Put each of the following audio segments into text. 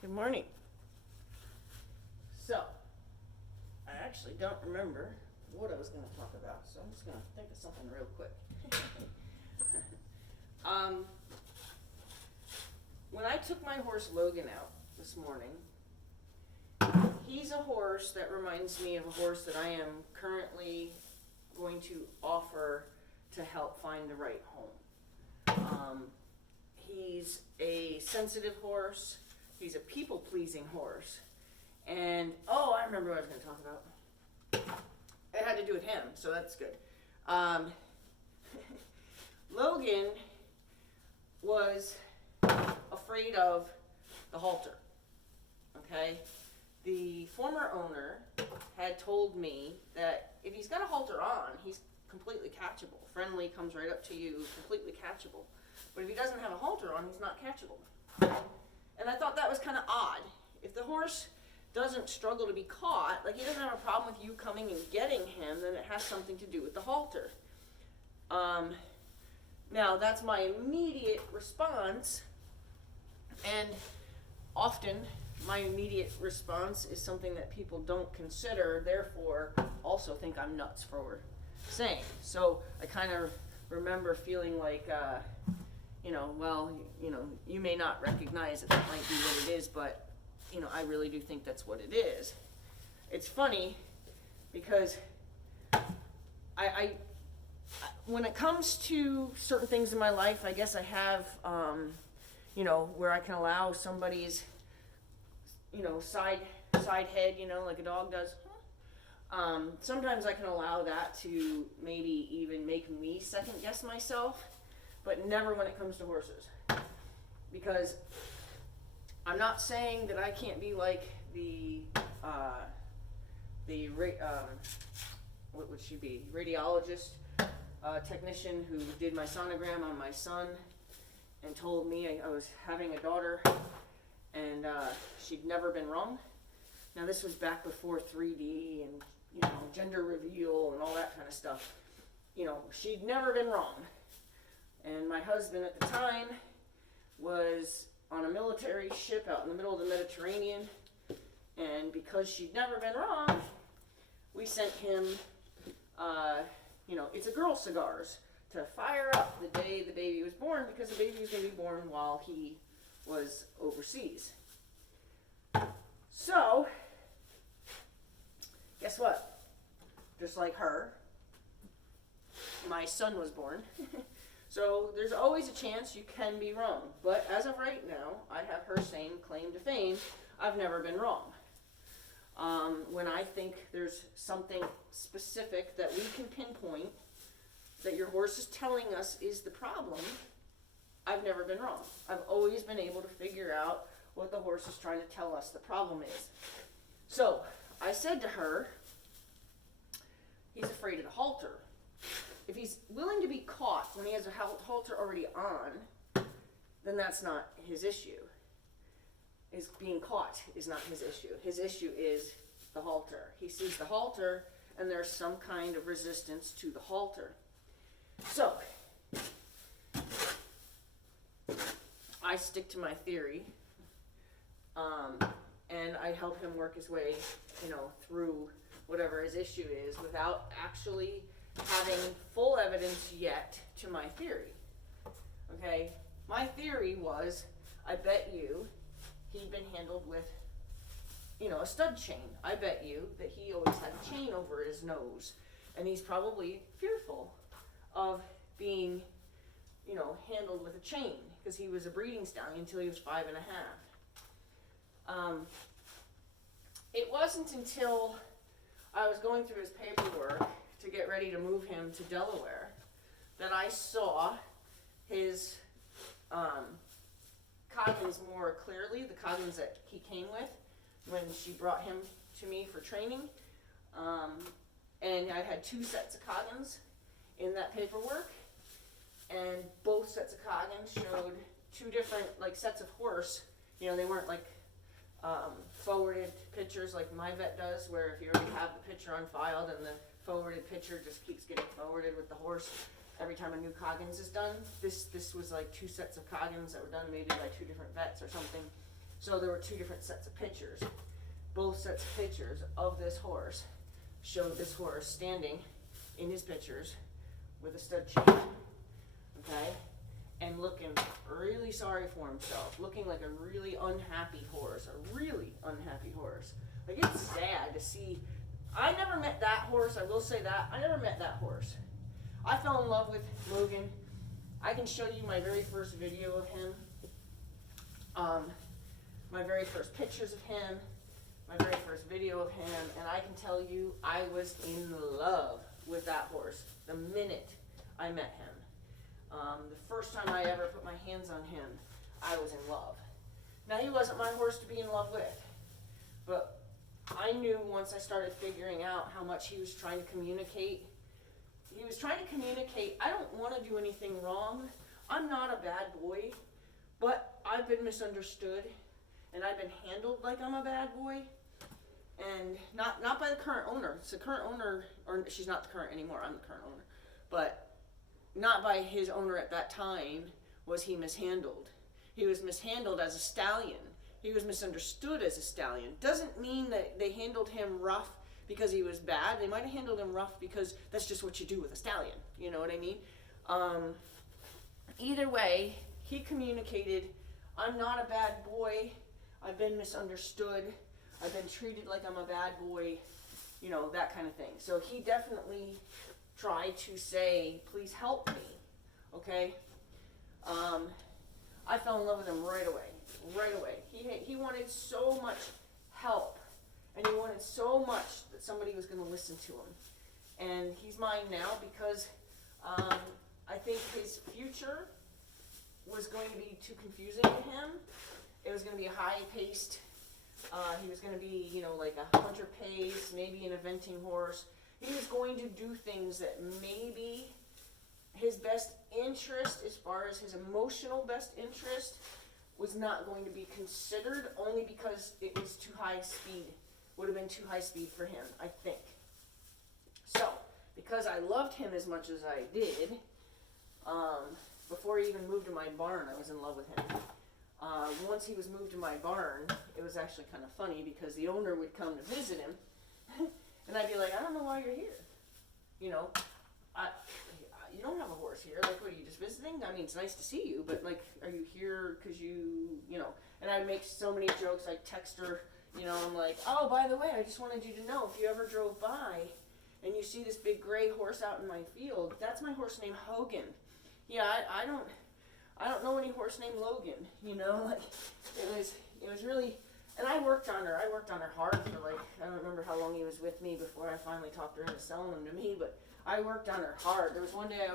Good morning. So, I actually don't remember what I was going to talk about, so I'm just going to think of something real quick. um, when I took my horse Logan out this morning, he's a horse that reminds me of a horse that I am currently going to offer to help find the right home. He's a sensitive horse. He's a people-pleasing horse. And, I remember what I was going to talk about. It had to do with him, so that's good. Logan was afraid of the halter, okay? The former owner had told me that if he's got a halter on, he's completely catchable. Friendly, comes right up to you, completely catchable. But if he doesn't have a halter on, he's not catchable. And I thought that was kind of odd. If the horse doesn't struggle to be caught, like he doesn't have a problem with you coming and getting him, then it has something to do with the halter. Now that's my immediate response, and often my immediate response is something that people don't consider, therefore also think I'm nuts for saying. So I kind of remember feeling like, you may not recognize that might be what it is, but I really do think that's what it is. It's funny because I when it comes to certain things in my life, I guess I have, where I can allow somebody's, side head, like a dog does. Sometimes I can allow that to maybe even make me second guess myself, but never when it comes to horses. Because I'm not saying that I can't be like what would she be? Radiologist, technician who did my sonogram on my son and told me I was having a daughter and she'd never been wrong. Now this was back before 3D and gender reveal and all that kind of stuff. She'd never been wrong. And my husband at the time was on a military ship out in the middle of the Mediterranean, and because she'd never been wrong, we sent him, it's a girl cigars to fire up the day the baby was born, because the baby was going to be born while he was overseas. So, guess what? Just like her, my son was born. So there's always a chance you can be wrong. But as of right now, I have her same claim to fame. I've never been wrong. When I think there's something specific that we can pinpoint that your horse is telling us is the problem, I've never been wrong. I've always been able to figure out what the horse is trying to tell us the problem is. So I said to her, he's afraid of the halter. If he's willing to be caught when he has a halter already on, then that's not his issue. Is being caught is not his issue. His issue is the halter. He sees the halter and there's some kind of resistance to the halter. So, I stick to my theory, and I help him work his way, through whatever his issue is without actually having full evidence yet to my theory. Okay? My theory was, I bet you he'd been handled with, a stud chain. I bet you that he always had a chain over his nose. And he's probably fearful of being, handled with a chain, because he was a breeding stallion until he was 5.5. It wasn't until I was going through his paperwork to get ready to move him to Delaware that I saw his Coggins more clearly, the Coggins that he came with when she brought him to me for training. And I had 2 sets of Coggins in that paperwork, and both sets of Coggins showed 2 different sets of horse. They weren't forwarded pictures like my vet does, where if you already have the picture on file, then the forwarded picture just keeps getting forwarded with the horse every time a new Coggins is done. This was 2 sets of Coggins that were done maybe by 2 different vets or something. So there were two different sets of pictures. Both sets of pictures of this horse showed this horse standing in his pictures with a stud chain, okay, and looking really sorry for himself, looking like a really unhappy horse, Like, it's sad to see. I never met that horse, I will say that. I never met that horse. I fell in love with Logan. I can show you my very first video of him, my very first pictures of him, my very first video of him, and I can tell you I was in love with that horse the minute I met him. The first time I ever put my hands on him, I was in love. Now, he wasn't my horse to be in love with, but I knew once I started figuring out how much he was trying to communicate. He was trying to communicate, I don't want to do anything wrong. I'm not a bad boy, but I've been misunderstood, and I've been handled like I'm a bad boy. And not by the current owner. It's the current owner, or she's not the current anymore, I'm the current owner. But not by his owner at that time was he mishandled. He was mishandled as a stallion. He was misunderstood as a stallion. Doesn't mean that they handled him rough because he was bad. They might have handled him rough because that's just what you do with a stallion. You know what I mean? Either way, he communicated, I'm not a bad boy. I've been misunderstood. I've been treated like I'm a bad boy. You know, that kind of thing. So he definitely tried to say, please help me. Okay? I fell in love with him right away. He wanted so much help, and he wanted so much that somebody was going to listen to him. And he's mine now because I think his future was going to be too confusing to him. It was going to be a high-paced, he was going to be, you know, like a hunter pace, maybe an eventing horse. He was going to do things that maybe his best interest, as far as his emotional best interest, was not going to be considered, only because it was too high speed. Would have been too high speed for him, I think. So, because I loved him as much as I did, before he even moved to my barn, I was in love with him. Once he was moved to my barn, it was actually kind of funny because the owner would come to visit him, and I'd be like, I don't know why you're here. You know, you don't have a horse here. Like, what, are you just visiting? I mean, it's nice to see you, but, like, are you here because you know, and I'd make so many jokes. I'd text her, you know, I'm like, oh, by the way, I just wanted you to know, if you ever drove by and you see this big gray horse out in my field, that's my horse named Hogan. Yeah, I don't know any horse named Logan, you know, like, it was really, and I worked on her hard for, like, I don't remember how long he was with me before I finally talked her into selling him to me, but I worked on her hard. There was one day I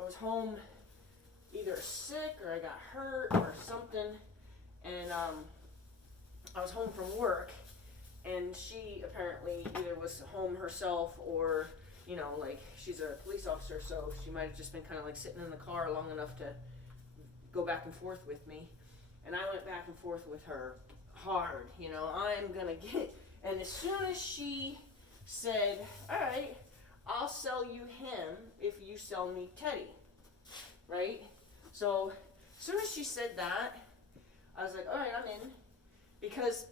was home either sick or I got hurt or something, and I was home from work, and she apparently either was home herself or, you know, like, she's a police officer, so she might have just been kind of like sitting in the car long enough to go back and forth with me. And I went back and forth with her hard, you know, I'm gonna get, and as soon as she said, all right, I'll sell you him if you sell me Teddy, right? So as soon as she said that, I was like, all right, I'm in. Because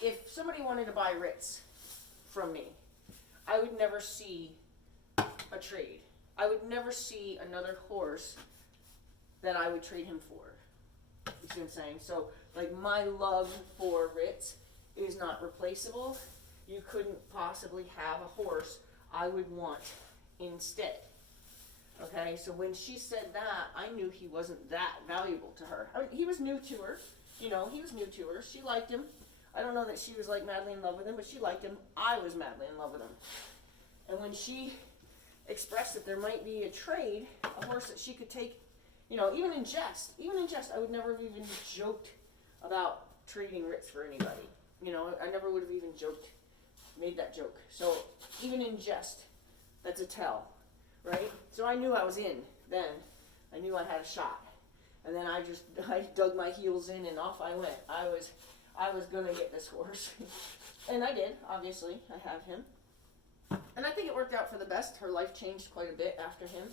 if somebody wanted to buy Ritz from me, I would never see a trade. I would never see another horse that I would trade him for. You see what I'm saying? So, like, my love for Ritz is not replaceable. You couldn't possibly have a horse I would want instead. Okay, so when she said that, I knew he wasn't that valuable to her. I mean, he was new to her. You know, he was new to her. She liked him. I don't know that she was, like, madly in love with him, but she liked him. I was madly in love with him. And when she expressed that there might be a trade, a horse that she could take, you know, even in jest, I would never have even joked about trading Ritz for anybody. You know, I never would have even made that joke. So even in jest, that's a tell, right? So I knew I was in then. I knew I had a shot. And then I dug my heels in and off I went. I was gonna get this horse. And I did, obviously. I have him. And I think it worked out for the best. Her life changed quite a bit after him.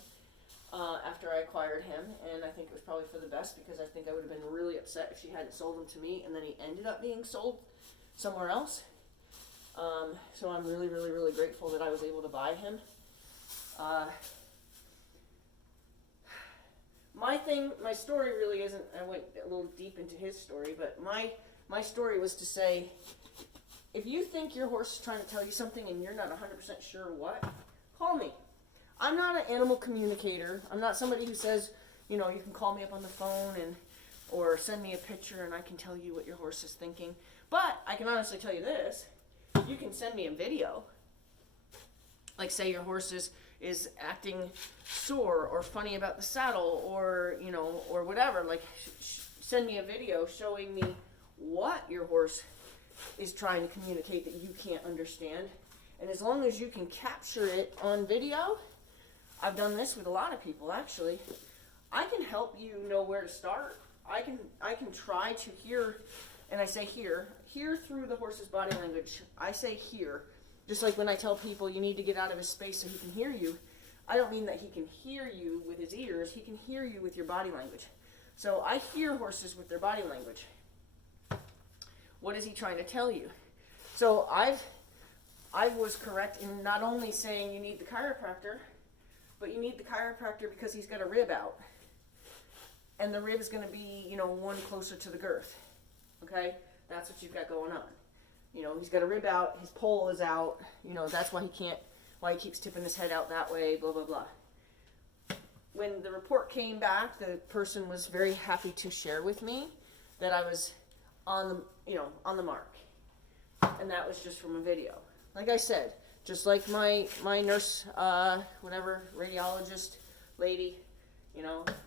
after I acquired him, and I think it was probably for the best because I think I would have been really upset if she hadn't sold him to me, and then he ended up being sold somewhere else. So I'm really, really, really grateful that I was able to buy him. My story really isn't, I went a little deep into his story, but my story was to say, if you think your horse is trying to tell you something and you're not 100% sure what, call me. I'm not an animal communicator. I'm not somebody who says, you can call me up on the phone or send me a picture and I can tell you what your horse is thinking. But I can honestly tell you this, you can send me a video. Like say your horse is acting sore or funny about the saddle or whatever. Like send me a video showing me what your horse is trying to communicate that you can't understand. And as long as you can capture it on video, I've done this with a lot of people actually, I can help you know where to start. I can try to hear, and I say hear through the horse's body language. I say hear. Just like when I tell people you need to get out of his space so he can hear you, I don't mean that he can hear you with his ears, he can hear you with your body language. So I hear horses with their body language. What is he trying to tell you? So I was correct in not only saying you need the chiropractor, but you need the chiropractor because he's got a rib out. And the rib is going to be, one closer to the girth. Okay? That's what you've got going on. He's got a rib out, his pole is out, that's why he keeps tipping his head out that way, blah, blah, blah. When the report came back, the person was very happy to share with me that I was on the mark. And that was just from a video. Like I said, just like my nurse, radiologist lady,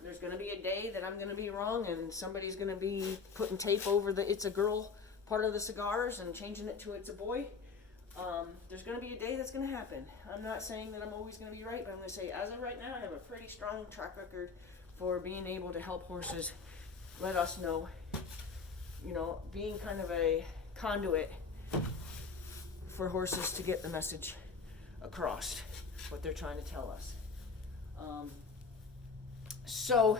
there's going to be a day that I'm going to be wrong and somebody's going to be putting tape over the "it's a girl" part of the cigars and changing it to "it's a boy." There's going to be a day that's going to happen. I'm not saying that I'm always going to be right, but I'm going to say as of right now, I have a pretty strong track record for being able to help horses let us know, being kind of a conduit for horses to get the message across, what they're trying to tell us. So,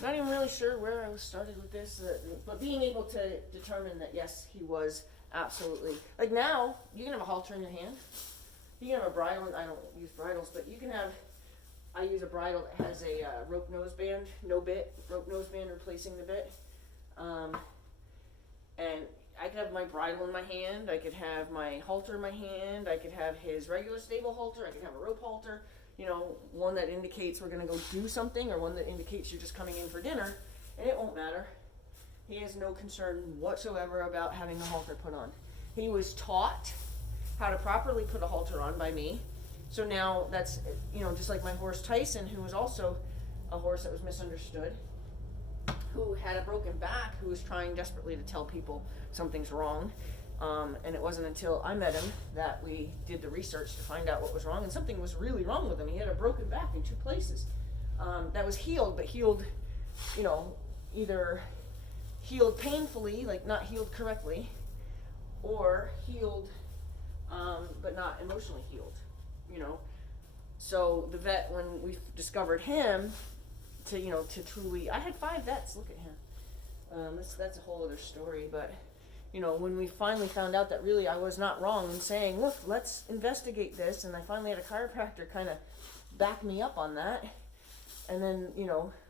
not even really sure where I was started with this, but being able to determine that yes, he was absolutely, like now, you can have a halter in your hand, you can have a bridle, I don't use bridles, but you can have, I use a bridle that has a rope noseband, no bit, rope noseband replacing the bit, and I could have my bridle in my hand, I could have my halter in my hand, I could have his regular stable halter, I could have a rope halter, one that indicates we're going to go do something or one that indicates you're just coming in for dinner, and it won't matter. He has no concern whatsoever about having the halter put on. He was taught how to properly put a halter on by me, so now that's, just like my horse Tyson, who was also a horse that was misunderstood, who had a broken back, who was trying desperately to tell people something's wrong. And it wasn't until I met him that we did the research to find out what was wrong, and something was really wrong with him. He had a broken back in 2 places. That was healed, but healed, either healed painfully, like not healed correctly, or healed, but not emotionally healed, So the vet, when we discovered him, to truly, I had 5 vets look at him. That's a whole other story, but when we finally found out that really I was not wrong in saying, look, let's investigate this, and I finally had a chiropractor kind of back me up on that, and then,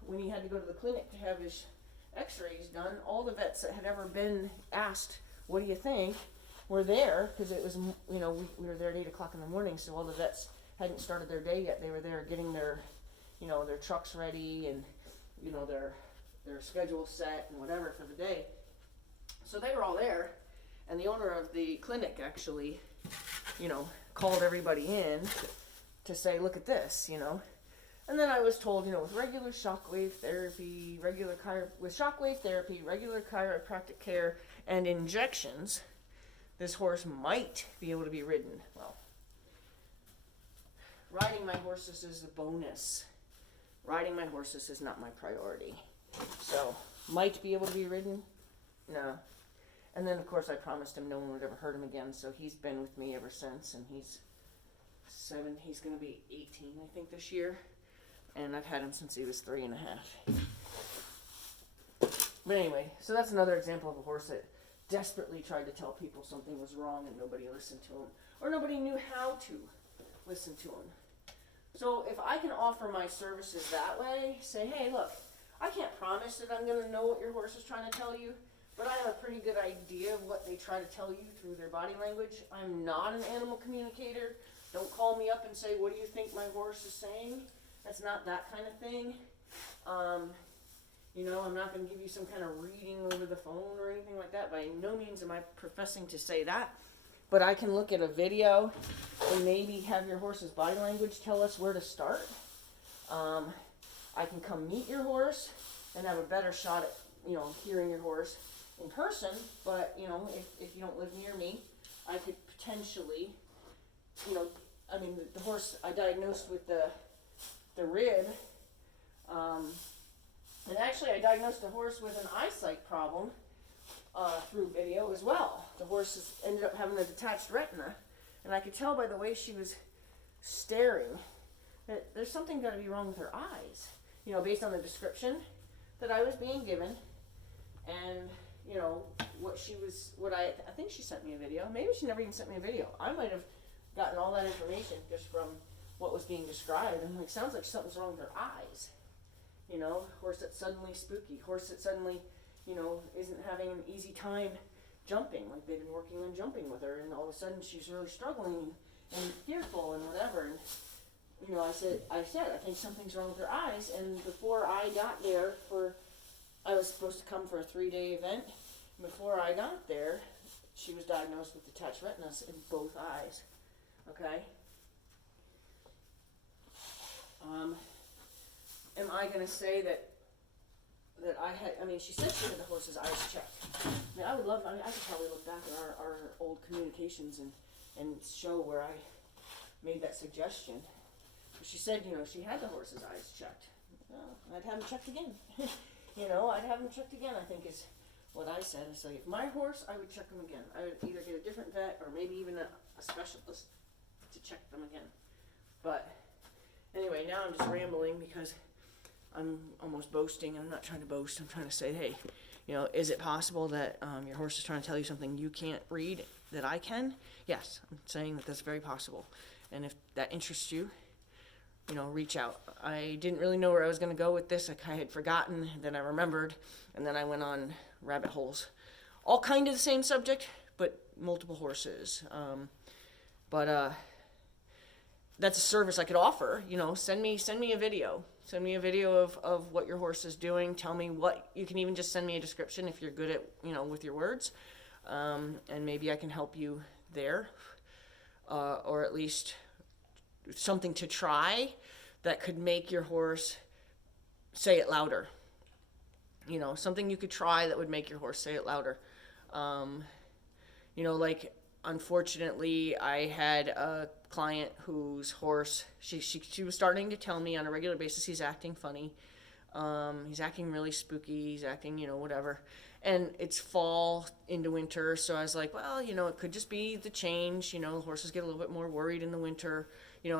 when he had to go to the clinic to have his x-rays done, all the vets that had ever been asked, what do you think, were there, because it was, we were there at 8 o'clock in the morning, so all the vets hadn't started their day yet. They were there getting their, their trucks ready and, their schedule set and whatever for the day. So they were all there, and the owner of the clinic actually, called everybody in to say, look at this, And then I was told, with regular shockwave therapy, regular chiropractic care, and injections, this horse might be able to be ridden. Well, riding my horses is a bonus. Riding my horses is not my priority. So, might be able to be ridden? No. And then, of course, I promised him no one would ever hurt him again, so he's been with me ever since, and he's going to be 18, I think, this year. and I've had him since he was 3.5. But anyway, so that's another example of a horse that desperately tried to tell people something was wrong and nobody listened to him, or nobody knew how to listen to him. So if I can offer my services that way, say, hey, look, I can't promise that I'm going to know what your horse is trying to tell you, but I have a pretty good idea of what they try to tell you through their body language. I'm not an animal communicator. Don't call me up and say, what do you think my horse is saying? That's not that kind of thing. I'm not going to give you some kind of reading over the phone or anything like that. By no means am I professing to say that. But I can look at a video and maybe have your horse's body language tell us where to start. I can come meet your horse and have a better shot at, hearing your horse in person. But, if you don't live near me, I could potentially, the horse I diagnosed with the rib, and actually I diagnosed the horse with an eyesight problem through video as well. The horse ended up having a detached retina, and I could tell by the way she was staring that there's something got to be wrong with her eyes, based on the description that I was being given, and I think she sent me a video. Maybe she never even sent me a video. I might have gotten all that information just from what was being described. And sounds like something's wrong with her eyes. Horse that's suddenly spooky. Horse that suddenly, isn't having an easy time jumping. Like they've been working on jumping with her, and all of a sudden she's really struggling and fearful and whatever. And I said, I think something's wrong with her eyes. And before I got there I was supposed to come for a 3-day event. Before I got there, she was diagnosed with detached retinas in both eyes. Okay? Am I going to say that she said she had the horse's eyes checked. I could probably look back at our old communications and show where I made that suggestion. But she said, she had the horse's eyes checked. Well, I'd have them checked again. I'd have them checked again, I think is what I said. I said, if my horse, I would check them again. I would either get a different vet or maybe even a specialist to check them again. But anyway, now I'm just rambling because I'm almost boasting. I'm not trying to boast. I'm trying to say, hey, is it possible that your horse is trying to tell you something you can't read that I can? Yes, I'm saying that that's very possible. And if that interests you, reach out. I didn't really know where I was going to go with this. I had forgotten, then I remembered, and then I went on rabbit holes. All kind of the same subject, but multiple horses. But that's a service I could offer. Send me a video. Send me a video of what your horse is doing. Tell me you can even just send me a description if you're good at, with your words. And maybe I can help you there. Or at least something to try that could make your horse say it louder. Something you could try that would make your horse say it louder. Unfortunately, I had a client whose horse, she was starting to tell me on a regular basis he's acting funny. He's acting really spooky. He's acting, whatever. And it's fall into winter, so I was like, well, it could just be the change. Horses get a little bit more worried in the winter,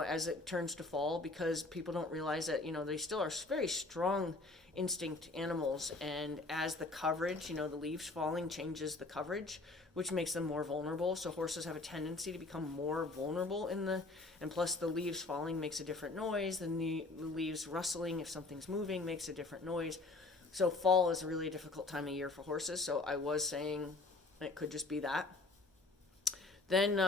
as it turns to fall, because people don't realize that, they still are very strong instinct animals. And as the coverage, the leaves falling changes the coverage, which makes them more vulnerable. So horses have a tendency to become more vulnerable and plus the leaves falling makes a different noise. Then the leaves rustling, if something's moving, makes a different noise. So fall is a really difficult time of year for horses. So I was saying it could just be that. Then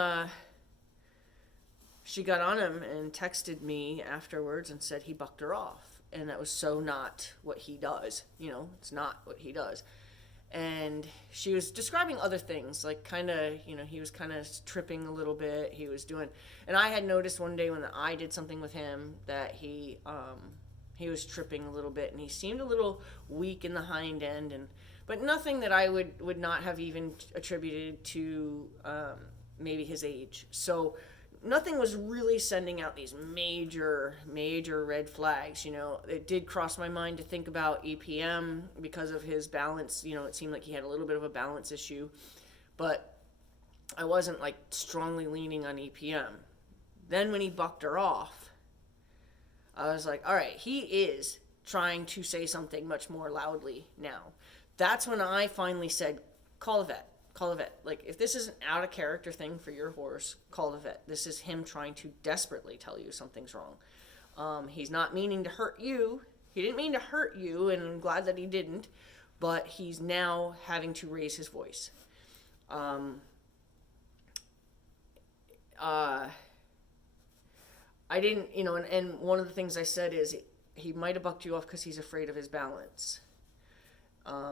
she got on him and texted me afterwards and said he bucked her off. And that was so not what he does. It's not what he does. And she was describing other things, like he was kind of tripping a little bit. He was doing, and I had noticed one day when I did something with him that he was tripping a little bit, and he seemed a little weak in the hind end, but nothing that I would not have even attributed to maybe his age. So nothing was really sending out these major red flags. It did cross my mind to think about EPM because of his balance. It seemed like he had a little bit of a balance issue, but I wasn't strongly leaning on EPM. Then when he bucked her off, I was like, all right, he is trying to say something much more loudly now. That's when I finally said, call the vet. Call the vet. Like, if this is an out of character thing for your horse, call the vet. This is him trying to desperately tell you something's wrong. He's not meaning to hurt you. He didn't mean to hurt you, and I'm glad that he didn't. But he's now having to raise his voice. I didn't, and one of the things I said is he might have bucked you off because he's afraid of his balance.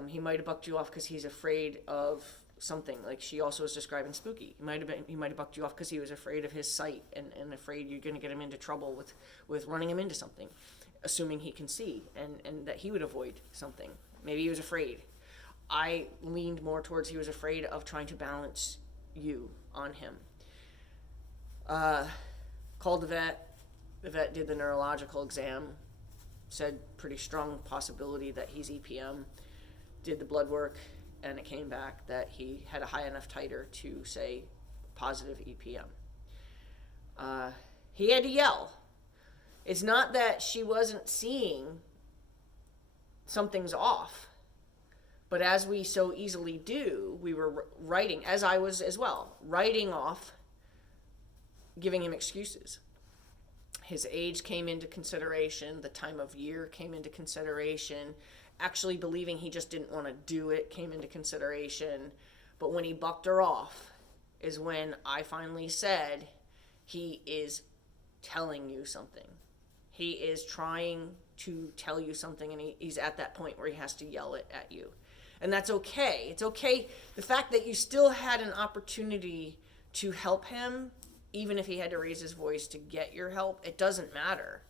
He might have bucked you off because he's afraid of something. Like she also was describing Spooky. He might have bucked you off because he was afraid of his sight and afraid you're going to get him into trouble with running him into something, assuming he can see and that he would avoid something. Maybe he was afraid. I leaned more towards he was afraid of trying to balance you on him. Called the vet. The vet did the neurological exam, said pretty strong possibility that he's EPM, did the blood work, and it came back that he had a high enough titer to say positive EPM. He had to yell. It's not that she wasn't seeing something's off, but as we so easily do, we were writing, as I was as well, writing off, giving him excuses. His age came into consideration, the time of year came into consideration, actually believing he just didn't want to do it came into consideration. But when he bucked her off is when I finally said, he is telling you something. He is trying to tell you something, and he's at that point where he has to yell it at you. And that's okay. It's okay. The fact that you still had an opportunity to help him, even if he had to raise his voice to get your help, it doesn't matter.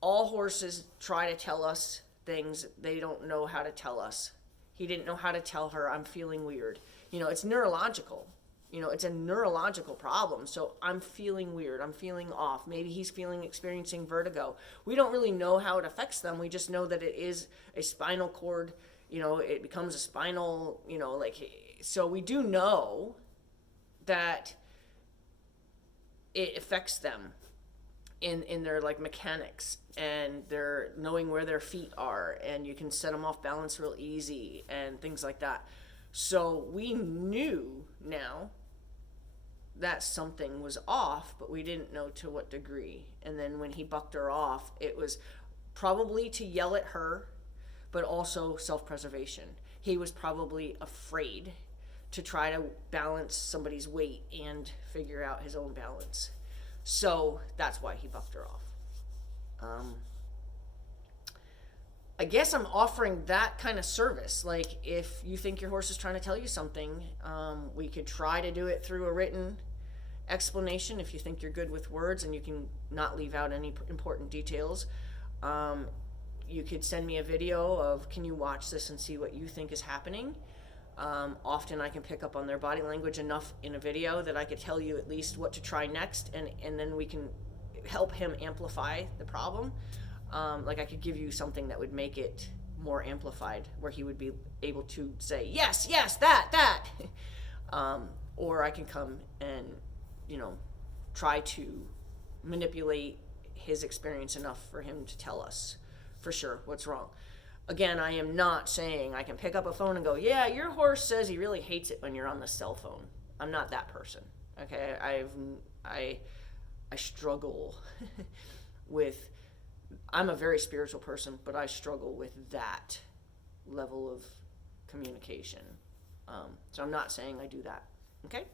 All horses try to tell us things they don't know how to tell us. He didn't know how to tell her, I'm feeling weird. It's neurological. It's a neurological problem. So I'm feeling weird. I'm feeling off. Maybe he's experiencing vertigo. We don't really know how it affects them. We just know that it is a spinal cord, it becomes a spinal, so we do know that it affects them in their mechanics, and they're knowing where their feet are, and you can set them off balance real easy and things like that. So we knew now that something was off, but we didn't know to what degree. And then when he bucked her off, it was probably to yell at her, but also self-preservation. He was probably afraid to try to balance somebody's weight and figure out his own balance. So that's why he bucked her off. I guess I'm offering that kind of service. Like, if you think your horse is trying to tell you something, we could try to do it through a written explanation if you think you're good with words and you can not leave out any important details. You could send me a video of, can you watch this and see what you think is happening? Often I can pick up on their body language enough in a video that I could tell you at least what to try next, and then we can help him amplify the problem. Like, I could give you something that would make it more amplified, where he would be able to say, yes, that. Or I can come and, try to manipulate his experience enough for him to tell us for sure what's wrong. Again, I am not saying I can pick up a phone and go, yeah, your horse says he really hates it when you're on the cell phone. I'm not that person. Okay, I struggle with, I'm a very spiritual person, but I struggle with that level of communication. So I'm not saying I do that. Okay?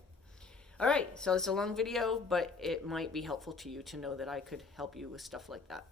All right, so it's a long video, but it might be helpful to you to know that I could help you with stuff like that.